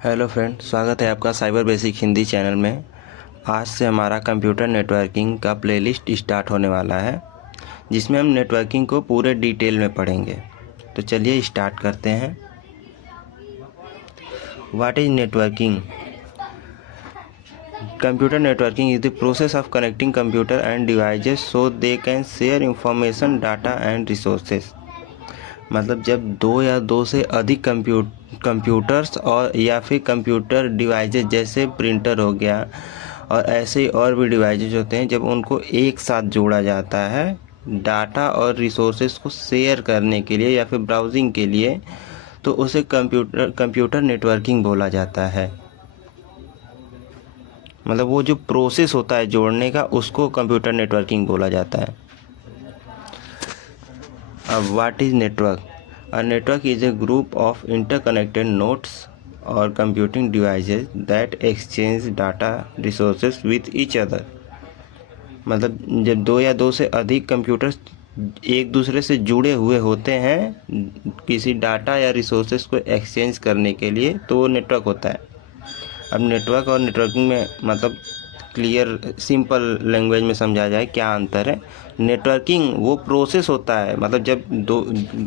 Hello friend, स्वागत है आपका साइबर बेसिक हिंदी चैनल में। आज से हमारा कंप्यूटर नेटवर्किंग का प्लेलिस्ट स्टार्ट होने वाला है, जिसमें हम नेटवर्किंग को पूरे डिटेल में पढ़ेंगे। तो चलिए स्टार्ट करते हैं। What is networking? Computer networking is the process of connecting computer end devices so they can share information, data and resources. मतलब जब दो या दो से अधिक कंप्यूटर्स और या फिर कंप्यूटर डिवाइसेज जैसे प्रिंटर हो गया और ऐसे और भी डिवाइसेज होते हैं, जब उनको एक साथ जोड़ा जाता है डाटा और रिसोर्सेज को शेयर करने के लिए या फिर ब्राउजिंग के लिए, तो उसे कंप्यूटर नेटवर्किंग बोला जाता है। मतलब वो जो प्रोसेस होता है जोड़ने का, उसको कंप्यूटर नेटवर्किंग बोला जाता है। अब what is network? A network is a group of interconnected nodes or computing devices that exchange data resources with each other। मतलब जब दो या दो से अधिक कंप्यूटर्स एक दूसरे से जुड़े हुए होते हैं किसी डाटा या रिसोर्सेज को एक्सचेंज करने के लिए, तो वो नेटवर्क होता है। अब नेटवर्क और नेटवर्किंग में मतलब क्लियर सिंपल लैंग्वेज में समझा जाए क्या अंतर है। नेटवर्किंग वो प्रोसेस होता है, मतलब जब दो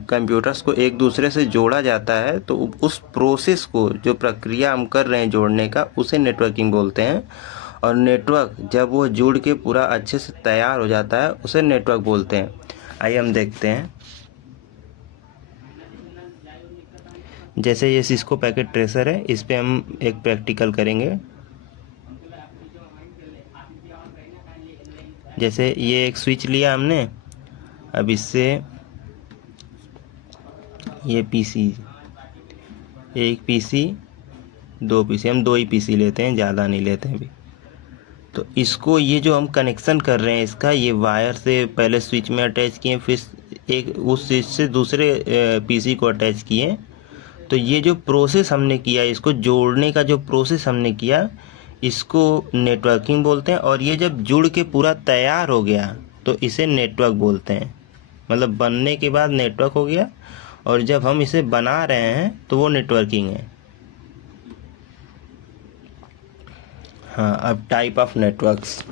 कंप्यूटर्स को एक दूसरे से जोड़ा जाता है तो उस प्रोसेस को, जो प्रक्रिया हम कर रहे हैं जोड़ने का, उसे नेटवर्किंग बोलते हैं। और नेटवर्क जब वो जुड़ के पूरा अच्छे से तैयार हो जाता है, उसे नेटवर्क बोलते हैं। आइए हम देखते हैं। जैसे ये सिस्को पैकेट ट्रेसर है, इस पे हम एक प्रैक्टिकल करेंगे। जैसे ये एक स्विच लिया हमने, अब इससे ये पीसी, एक पीसी, दो पीसी, हम दो ही पीसी लेते हैं, ज़्यादा नहीं लेते हैं अभी। तो इसको, ये जो हम कनेक्शन कर रहे हैं इसका, ये वायर से पहले स्विच में अटैच किए, फिर एक उस स्विच से दूसरे पीसी को अटैच किए। तो ये जो प्रोसेस हमने किया, इसको जोड़ने का जो प्रोसेस हमने किया, इसको नेटवर्किंग बोलते हैं। और ये जब जुड़ के पूरा तैयार हो गया तो इसे नेटवर्क बोलते हैं। मतलब बनने के बाद नेटवर्क हो गया, और जब हम इसे बना रहे हैं तो वो नेटवर्किंग है। हाँ, अब टाइप ऑफ नेटवर्क्स।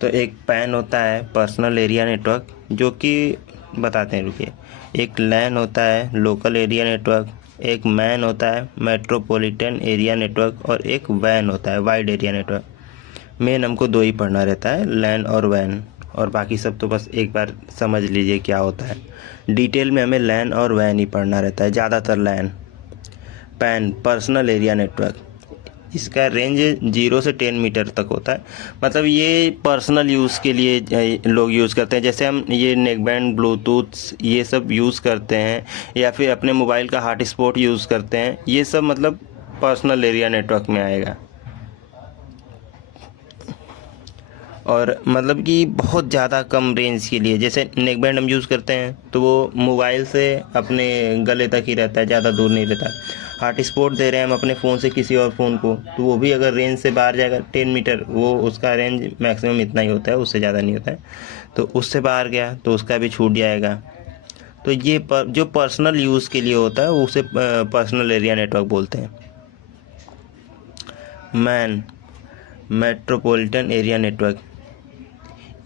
तो एक पैन होता है, पर्सनल एरिया नेटवर्क, जो कि बताते हैं, रुकिए। एक लैन होता है, लोकल एरिया नेटवर्क। एक मैन होता है, मेट्रोपॉलिटन एरिया नेटवर्क। और एक वैन होता है, वाइड एरिया नेटवर्क। मेन हमको दो ही पढ़ना रहता है, लैन और वैन, और बाकी सब तो बस एक बार समझ लीजिए क्या होता है। डिटेल में हमें लैन और वैन ही पढ़ना रहता है, ज़्यादातर लैन। पैन, पर्सनल एरिया नेटवर्क, इसका रेंज 0 से 10 मीटर तक होता है। मतलब ये पर्सनल यूज़ के लिए लोग यूज़ करते हैं। जैसे हम ये नेकबैंड, ब्लूटूथ, ये सब यूज़ करते हैं, या फिर अपने मोबाइल का हॉटस्पॉट यूज़ करते हैं, ये सब मतलब पर्सनल एरिया नेटवर्क में आएगा। और मतलब कि बहुत ज़्यादा कम रेंज के लिए, जैसे नेकबैंड हम यूज़ करते हैं तो वो मोबाइल से अपने गले तक ही रहता है, ज़्यादा दूर नहीं रहता। हॉटस्पॉट दे रहे हैं हम अपने फ़ोन से किसी और फ़ोन को, तो वो भी अगर रेंज से बाहर जाएगा 10 मीटर, वो उसका रेंज मैक्सिमम इतना ही होता है, उससे ज़्यादा नहीं होता है। तो उससे बाहर गया तो उसका भी छूट जाएगा। तो ये जो पर्सनल यूज़ के लिए होता है उसे पर्सनल एरिया नेटवर्क बोलते हैं। मैन, मेट्रोपॉलिटन एरिया नेटवर्क,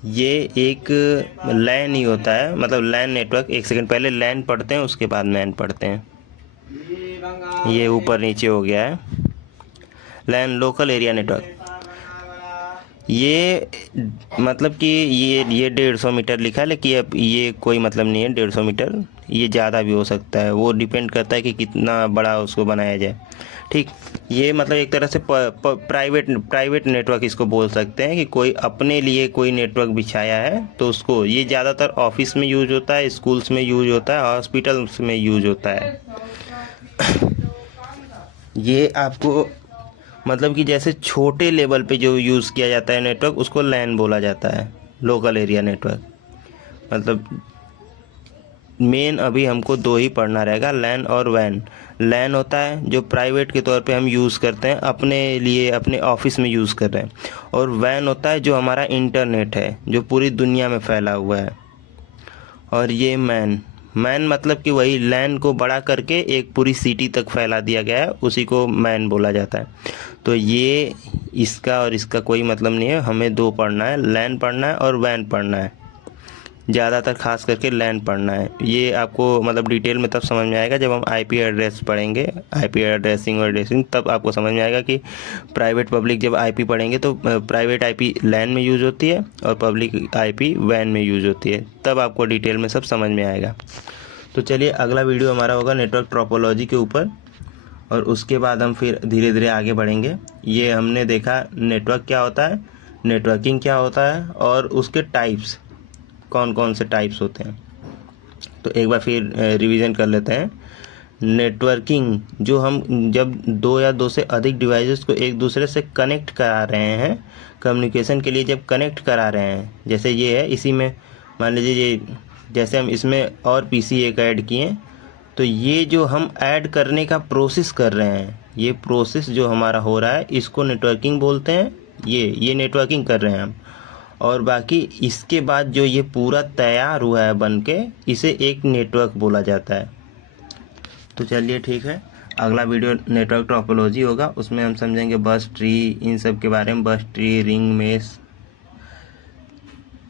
ये एक लैन ही होता है, मतलब लैन नेटवर्क। एक सेकंड, पहले लैन पढ़ते हैं, उसके बाद मैन पढ़ते हैं। ये ऊपर नीचे हो गया है। लैन, लोकल एरिया नेटवर्क, ये मतलब कि ये 150 मीटर लिखा है, लेकिन अब ये कोई मतलब नहीं है 150 मीटर, ये ज़्यादा भी हो सकता है, वो डिपेंड करता है कि कितना बड़ा उसको बनाया जाए। ठीक, ये मतलब एक तरह से प्राइवेट नेटवर्क इसको बोल सकते हैं, कि कोई अपने लिए कोई नेटवर्क बिछाया है, तो उसको, ये ज़्यादातर ऑफिस में यूज होता है, स्कूल्स में यूज होता है, हॉस्पिटल्स में यूज होता है। ये आपको मतलब कि जैसे छोटे लेवल पे जो यूज़ किया जाता है नेटवर्क, उसको लैन बोला जाता है, लोकल एरिया नेटवर्क। मतलब मेन अभी हमको दो ही पढ़ना रहेगा, लैन और वैन। लैन होता है जो प्राइवेट के तौर पे हम यूज़ करते हैं, अपने लिए, अपने ऑफिस में यूज़ कर रहे हैं। और वैन होता है जो हमारा इंटरनेट है, जो पूरी दुनिया में फैला हुआ है। और ये मैन, मैन मतलब कि वही लैन को बड़ा करके एक पूरी सिटी तक फैला दिया गया है, उसी को मैन बोला जाता है। तो ये इसका और इसका कोई मतलब नहीं है, हमें दो पढ़ना है, लैन पढ़ना है और वैन पढ़ना है, ज़्यादातर खास करके लैन पढ़ना है। ये आपको मतलब डिटेल में तब समझ में आएगा जब हम आईपी एड्रेस पढ़ेंगे, आईपी एड्रेसिंग और एड्रेसिंग, तब आपको समझ में आएगा कि प्राइवेट पब्लिक जब आईपी पढ़ेंगे तो प्राइवेट आईपी लैन में यूज़ होती है और पब्लिक आईपी वैन में यूज़ होती है, तब आपको डिटेल में सब समझ में आएगा। तो चलिए अगला वीडियो हमारा होगा नेटवर्क टोपोलॉजी के ऊपर, और उसके बाद हम फिर धीरे धीरे आगे बढ़ेंगे। ये हमने देखा नेटवर्क क्या होता है, नेटवर्किंग क्या होता है और उसके टाइप्स कौन कौन से टाइप्स होते हैं। तो एक बार फिर रिवीजन कर लेते हैं। नेटवर्किंग जो हम जब दो या दो से अधिक डिवाइसेस को एक दूसरे से कनेक्ट करा रहे हैं, कम्युनिकेशन के लिए जब कनेक्ट करा रहे हैं, जैसे ये है, इसी में मान लीजिए ये जैसे हम इसमें और पीसी एक ऐड किए, तो ये जो हम ऐड करने का प्रोसेस कर रहे हैं, ये प्रोसेस जो हमारा हो रहा है इसको नेटवर्किंग बोलते हैं। ये नेटवर्किंग कर रहे हैं हम, और बाकी इसके बाद जो ये पूरा तैयार हुआ है बन के, इसे एक नेटवर्क बोला जाता है। तो चलिए ठीक है, अगला वीडियो नेटवर्क टोपोलॉजी होगा, उसमें हम समझेंगे बस ट्री, इन सब के बारे में, बस ट्री, रिंग मेश,